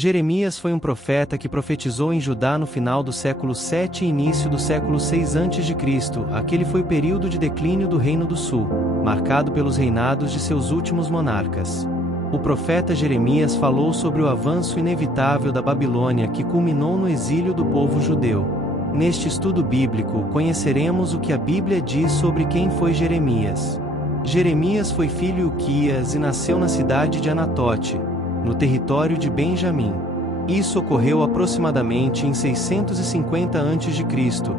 Jeremias foi um profeta que profetizou em Judá no final do século 7 e início do século 6 a.C. Aquele foi o período de declínio do Reino do Sul, marcado pelos reinados de seus últimos monarcas. O profeta Jeremias falou sobre o avanço inevitável da Babilônia que culminou no exílio do povo judeu. Neste estudo bíblico, conheceremos o que a Bíblia diz sobre quem foi Jeremias. Jeremias foi filho de Uquias e nasceu na cidade de Anatote, no território de Benjamim. Isso ocorreu aproximadamente em 650 a.C.,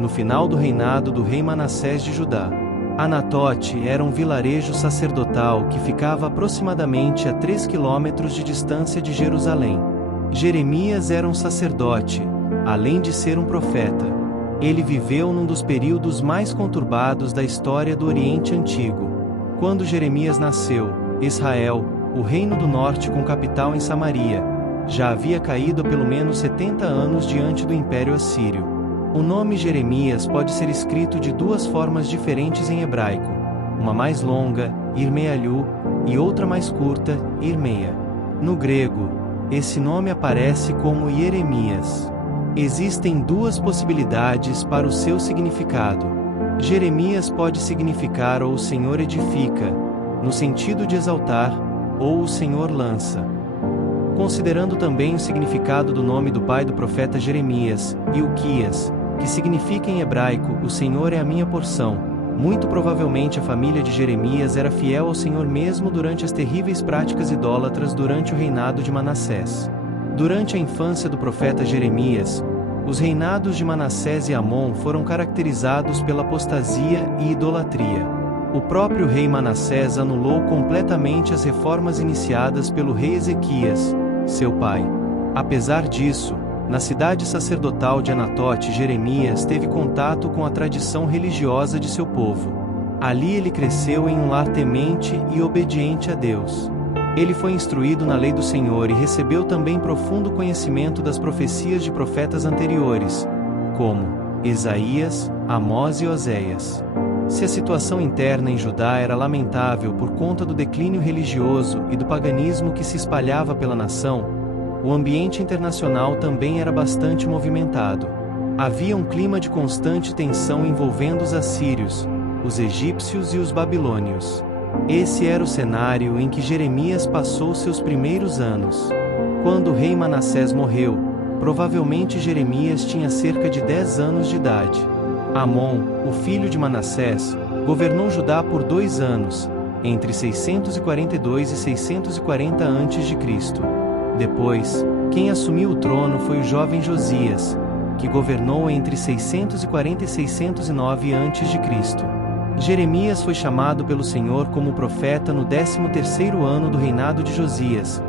no final do reinado do rei Manassés de Judá. Anatote era um vilarejo sacerdotal que ficava aproximadamente a 3 quilômetros de distância de Jerusalém. Jeremias era um sacerdote, além de ser um profeta. Ele viveu num dos períodos mais conturbados da história do Oriente Antigo. Quando Jeremias nasceu, Israel, o reino do norte com capital em Samaria, já havia caído há pelo menos 70 anos diante do Império Assírio. O nome Jeremias pode ser escrito de duas formas diferentes em hebraico, uma mais longa, Irmealhu, e outra mais curta, Irmeia. No grego, esse nome aparece como Jeremias. Existem duas possibilidades para o seu significado. Jeremias pode significar ou o Senhor edifica, no sentido de exaltar, ou o Senhor lança. Considerando também o significado do nome do pai do profeta Jeremias, Ilquias, que significa em hebraico, o Senhor é a minha porção, muito provavelmente a família de Jeremias era fiel ao Senhor mesmo durante as terríveis práticas idólatras durante o reinado de Manassés. Durante a infância do profeta Jeremias, os reinados de Manassés e Amon foram caracterizados pela apostasia e idolatria. O próprio rei Manassés anulou completamente as reformas iniciadas pelo rei Ezequias, seu pai. Apesar disso, na cidade sacerdotal de Anatote, Jeremias teve contato com a tradição religiosa de seu povo. Ali ele cresceu em um lar temente e obediente a Deus. Ele foi instruído na lei do Senhor e recebeu também profundo conhecimento das profecias de profetas anteriores, como Isaías, Amós e Oséias. Se a situação interna em Judá era lamentável por conta do declínio religioso e do paganismo que se espalhava pela nação, o ambiente internacional também era bastante movimentado. Havia um clima de constante tensão envolvendo os assírios, os egípcios e os babilônios. Esse era o cenário em que Jeremias passou seus primeiros anos. Quando o rei Manassés morreu, provavelmente Jeremias tinha cerca de 10 anos de idade. Amon, o filho de Manassés, governou Judá por 2 anos, entre 642 e 640 a.C. Depois, quem assumiu o trono foi o jovem Josias, que governou entre 640 e 609 a.C. Jeremias foi chamado pelo Senhor como profeta no 13º ano do reinado de Josias,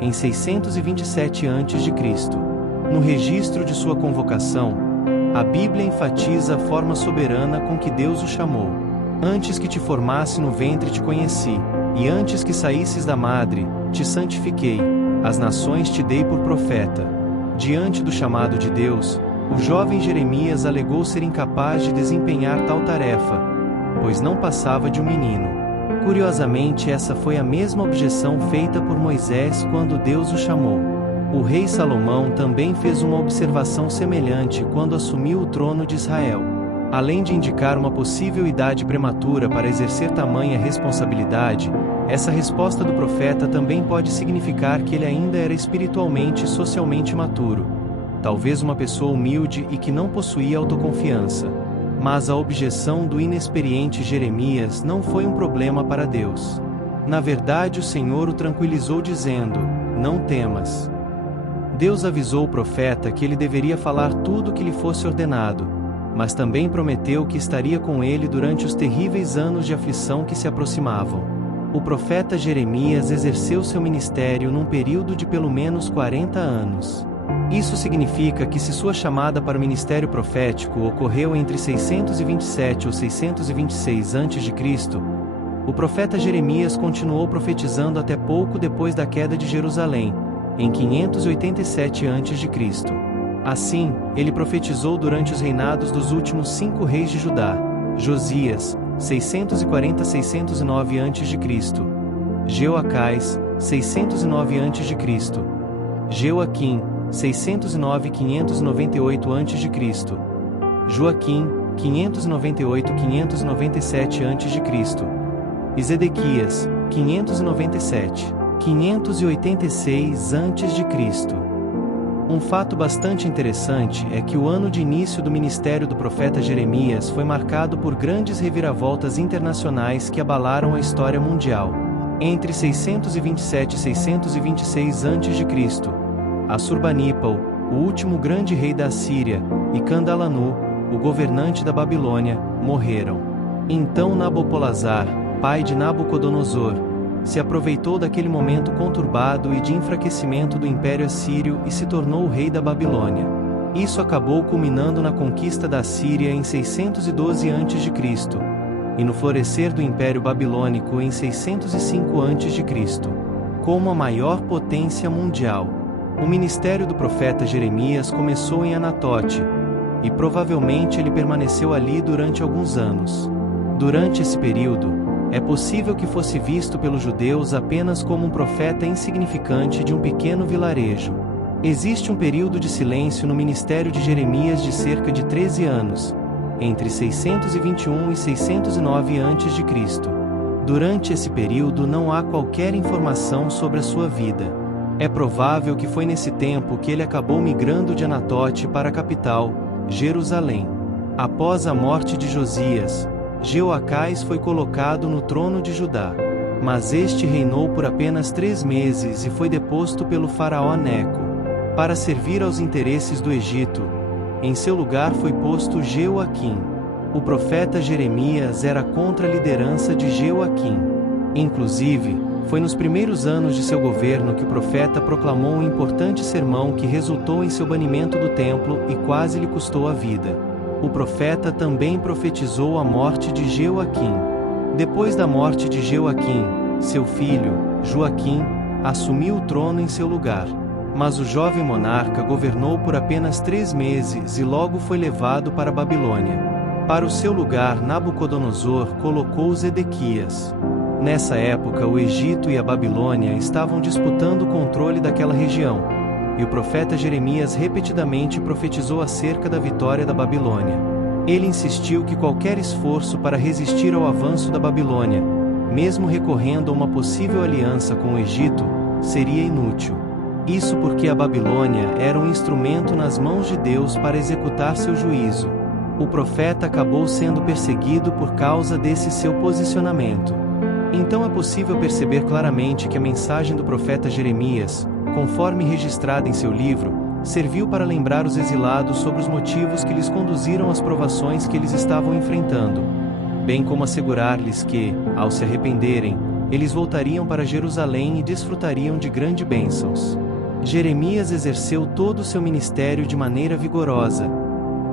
em 627 a.C. No registro de sua convocação, a Bíblia enfatiza a forma soberana com que Deus o chamou. Antes que te formasse no ventre te conheci, e antes que saísses da madre, te santifiquei, as nações te dei por profeta. Diante do chamado de Deus, o jovem Jeremias alegou ser incapaz de desempenhar tal tarefa, pois não passava de um menino. Curiosamente, essa foi a mesma objeção feita por Moisés quando Deus o chamou. O rei Salomão também fez uma observação semelhante quando assumiu o trono de Israel. Além de indicar uma possível idade prematura para exercer tamanha responsabilidade, essa resposta do profeta também pode significar que ele ainda era espiritualmente e socialmente maturo. Talvez uma pessoa humilde e que não possuía autoconfiança. Mas a objeção do inexperiente Jeremias não foi um problema para Deus. Na verdade, o Senhor o tranquilizou dizendo: "Não temas." Deus avisou o profeta que ele deveria falar tudo o que lhe fosse ordenado, mas também prometeu que estaria com ele durante os terríveis anos de aflição que se aproximavam. O profeta Jeremias exerceu seu ministério num período de pelo menos 40 anos. Isso significa que se sua chamada para o ministério profético ocorreu entre 627 ou 626 a.C., o profeta Jeremias continuou profetizando até pouco depois da queda de Jerusalém, em 587 a.C. Assim, ele profetizou durante os reinados dos últimos 5 reis de Judá: Josias, 640-609 a.C., Jeoacás, 609 a.C., Jeoaquim, 609-598 a.C. Joaquim, 598-597 a.C. e Zedequias, 596 a.C. Um fato bastante interessante é que o ano de início do ministério do profeta Jeremias foi marcado por grandes reviravoltas internacionais que abalaram a história mundial. Entre 627 e 626 a.C., Assurbanipal, o último grande rei da Assíria, e Candalanu, o governante da Babilônia, morreram. Então Nabopolassar, pai de Nabucodonosor, se aproveitou daquele momento conturbado e de enfraquecimento do Império Assírio e se tornou o rei da Babilônia. Isso acabou culminando na conquista da Síria em 612 a.C., e no florescer do Império Babilônico em 605 a.C., como a maior potência mundial. O ministério do profeta Jeremias começou em Anatote, e provavelmente ele permaneceu ali durante alguns anos. Durante esse período, é possível que fosse visto pelos judeus apenas como um profeta insignificante de um pequeno vilarejo. Existe um período de silêncio no ministério de Jeremias de cerca de 13 anos, entre 621 e 609 a.C. Durante esse período não há qualquer informação sobre a sua vida. É provável que foi nesse tempo que ele acabou migrando de Anatote para a capital, Jerusalém. Após a morte de Josias, Jeoacás foi colocado no trono de Judá. Mas este reinou por apenas 3 meses e foi deposto pelo faraó Neco, para servir aos interesses do Egito. Em seu lugar foi posto Jeoaquim. O profeta Jeremias era contra a liderança de Jeoaquim. Inclusive, foi nos primeiros anos de seu governo que o profeta proclamou um importante sermão que resultou em seu banimento do templo e quase lhe custou a vida. O profeta também profetizou a morte de Jeoaquim. Depois da morte de Jeoaquim, seu filho, Joaquim, assumiu o trono em seu lugar. Mas o jovem monarca governou por apenas 3 meses e logo foi levado para a Babilônia. Para o seu lugar, Nabucodonosor colocou Zedequias. Nessa época, o Egito e a Babilônia estavam disputando o controle daquela região, e o profeta Jeremias repetidamente profetizou acerca da vitória da Babilônia. Ele insistiu que qualquer esforço para resistir ao avanço da Babilônia, mesmo recorrendo a uma possível aliança com o Egito, seria inútil. Isso porque a Babilônia era um instrumento nas mãos de Deus para executar seu juízo. O profeta acabou sendo perseguido por causa desse seu posicionamento. Então é possível perceber claramente que a mensagem do profeta Jeremias, conforme registrada em seu livro, serviu para lembrar os exilados sobre os motivos que lhes conduziram às provações que eles estavam enfrentando, bem como assegurar-lhes que, ao se arrependerem, eles voltariam para Jerusalém e desfrutariam de grandes bênçãos. Jeremias exerceu todo o seu ministério de maneira vigorosa,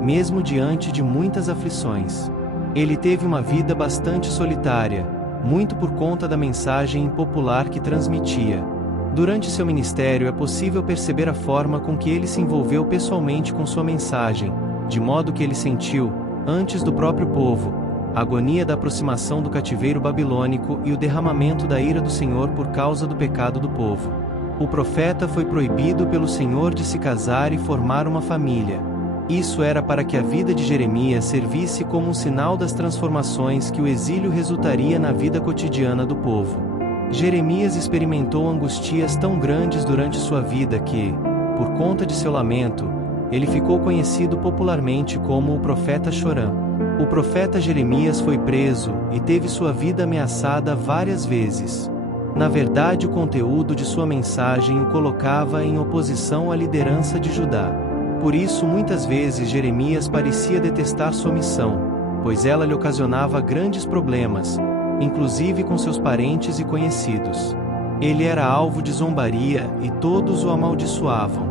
mesmo diante de muitas aflições. Ele teve uma vida bastante solitária, muito por conta da mensagem impopular que transmitia. Durante seu ministério é possível perceber a forma com que ele se envolveu pessoalmente com sua mensagem, de modo que ele sentiu, antes do próprio povo, a agonia da aproximação do cativeiro babilônico e o derramamento da ira do Senhor por causa do pecado do povo. O profeta foi proibido pelo Senhor de se casar e formar uma família. Isso era para que a vida de Jeremias servisse como um sinal das transformações que o exílio resultaria na vida cotidiana do povo. Jeremias experimentou angustias tão grandes durante sua vida que, por conta de seu lamento, ele ficou conhecido popularmente como o profeta chorão. O profeta Jeremias foi preso e teve sua vida ameaçada várias vezes. Na verdade, o conteúdo de sua mensagem o colocava em oposição à liderança de Judá. Por isso, muitas vezes Jeremias parecia detestar sua missão, pois ela lhe ocasionava grandes problemas, inclusive com seus parentes e conhecidos. Ele era alvo de zombaria e todos o amaldiçoavam.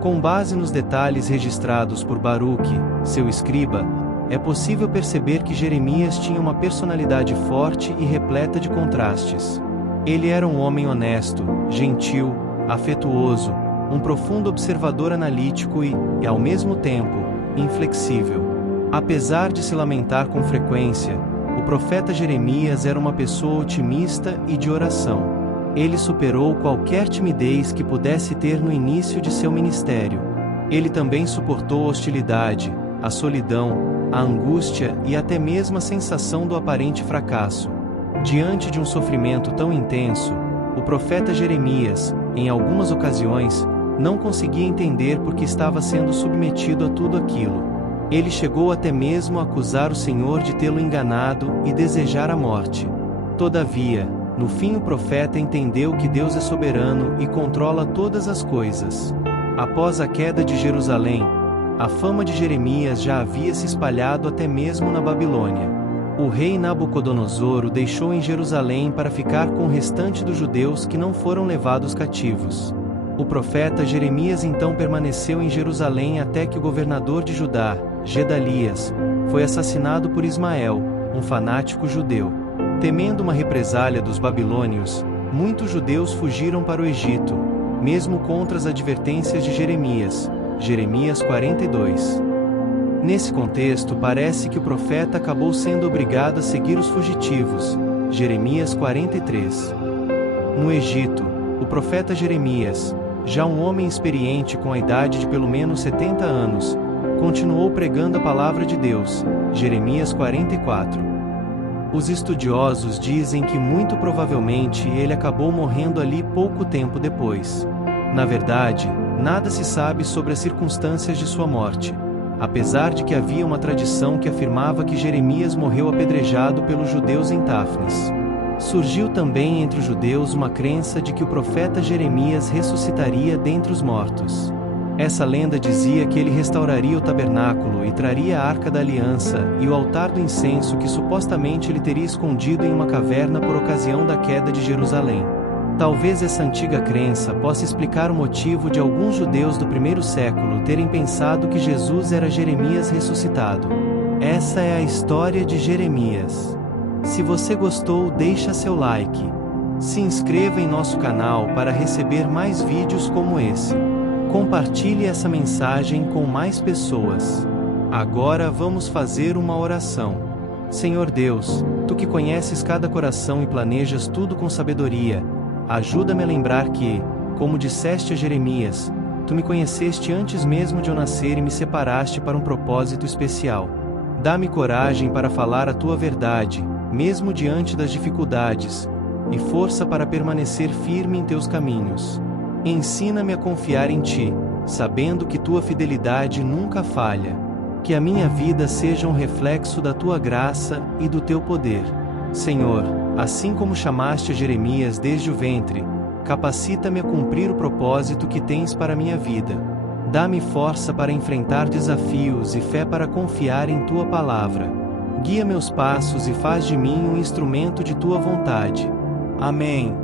Com base nos detalhes registrados por Baruque, seu escriba, é possível perceber que Jeremias tinha uma personalidade forte e repleta de contrastes. Ele era um homem honesto, gentil, afetuoso, um profundo observador analítico e, ao mesmo tempo, inflexível. Apesar de se lamentar com frequência, o profeta Jeremias era uma pessoa otimista e de oração. Ele superou qualquer timidez que pudesse ter no início de seu ministério. Ele também suportou a hostilidade, a solidão, a angústia e até mesmo a sensação do aparente fracasso. Diante de um sofrimento tão intenso, o profeta Jeremias, em algumas ocasiões, não conseguia entender por que estava sendo submetido a tudo aquilo. Ele chegou até mesmo a acusar o Senhor de tê-lo enganado e desejar a morte. Todavia, no fim o profeta entendeu que Deus é soberano e controla todas as coisas. Após a queda de Jerusalém, a fama de Jeremias já havia se espalhado até mesmo na Babilônia. O rei Nabucodonosor o deixou em Jerusalém para ficar com o restante dos judeus que não foram levados cativos. O profeta Jeremias então permaneceu em Jerusalém até que o governador de Judá, Gedalias, foi assassinado por Ismael, um fanático judeu. Temendo uma represália dos babilônios, muitos judeus fugiram para o Egito, mesmo contra as advertências de Jeremias. Jeremias 42. Nesse contexto, parece que o profeta acabou sendo obrigado a seguir os fugitivos. Jeremias 43. No Egito, o profeta Jeremias, já um homem experiente com a idade de pelo menos 70 anos, continuou pregando a palavra de Deus. Jeremias 44. Os estudiosos dizem que muito provavelmente ele acabou morrendo ali pouco tempo depois. Na verdade, nada se sabe sobre as circunstâncias de sua morte, apesar de que havia uma tradição que afirmava que Jeremias morreu apedrejado pelos judeus em Táfnis. Surgiu também entre os judeus uma crença de que o profeta Jeremias ressuscitaria dentre os mortos. Essa lenda dizia que ele restauraria o tabernáculo e traria a Arca da Aliança e o altar do incenso que supostamente ele teria escondido em uma caverna por ocasião da queda de Jerusalém. Talvez essa antiga crença possa explicar o motivo de alguns judeus do primeiro século terem pensado que Jesus era Jeremias ressuscitado. Essa é a história de Jeremias. Se você gostou, deixa seu like. Se inscreva em nosso canal para receber mais vídeos como esse. Compartilhe essa mensagem com mais pessoas. Agora vamos fazer uma oração. Senhor Deus, Tu que conheces cada coração e planejas tudo com sabedoria, ajuda-me a lembrar que, como disseste a Jeremias, Tu me conheceste antes mesmo de eu nascer e me separaste para um propósito especial. Dá-me coragem para falar a Tua verdade, mesmo diante das dificuldades, e força para permanecer firme em Teus caminhos. Ensina-me a confiar em Ti, sabendo que Tua fidelidade nunca falha. Que a minha vida seja um reflexo da Tua graça e do Teu poder. Senhor, assim como chamaste a Jeremias desde o ventre, capacita-me a cumprir o propósito que tens para a minha vida. Dá-me força para enfrentar desafios e fé para confiar em Tua palavra. Guia meus passos e faz de mim um instrumento de Tua vontade. Amém.